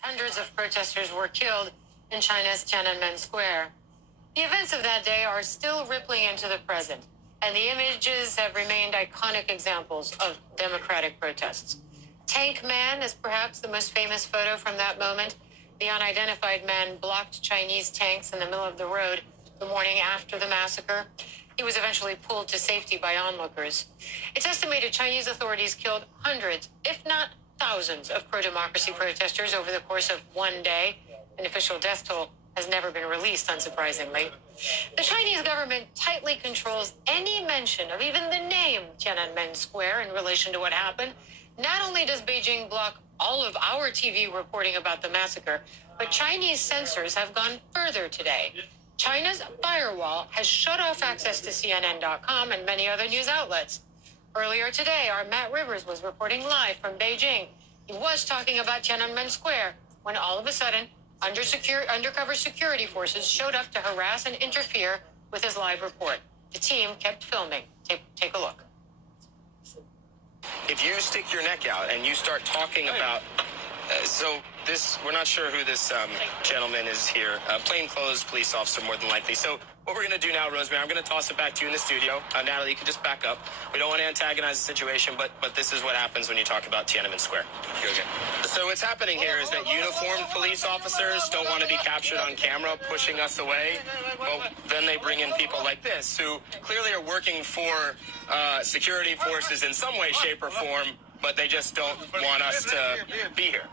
Hundreds of protesters were killed in China's Tiananmen Square. The events of that day are still rippling into the present, and the images have remained iconic examples of democratic protests. Tank Man is perhaps the most famous photo from that moment. The unidentified man blocked Chinese tanks in the middle of the road the morning after the massacre. He was eventually pulled to safety by onlookers. It's estimated Chinese authorities killed hundreds, if not thousands, of pro-democracy protesters over the course of one day. An official death toll has never been released, unsurprisingly. The Chinese government tightly controls any mention of even the name Tiananmen Square in relation to what happened. Not only does Beijing block all of our TV reporting about the massacre, but Chinese censors have gone further today. China's firewall has shut off access to CNN.com and many other news outlets. Earlier today, our Matt Rivers was reporting live from Beijing. He was talking about Tiananmen Square when all of a sudden, undercover security forces showed up to harass and interfere with his live report. The team kept filming. Take a look. If you stick your neck out and you start talking about, we're not sure who this gentleman is here. Plainclothes police officer, more than likely. So what we're going to do now, Rosemary, I'm going to toss it back to you in the studio. Natalie, you can just back up. We don't want to antagonize the situation, but this is what happens when you talk about Tiananmen Square. Here we go. So what's happening here is that uniformed police officers don't want to be captured on camera pushing us away. Well, then they bring in people like this who clearly are working for security forces in some way, shape, or form, but they just don't want us to be here.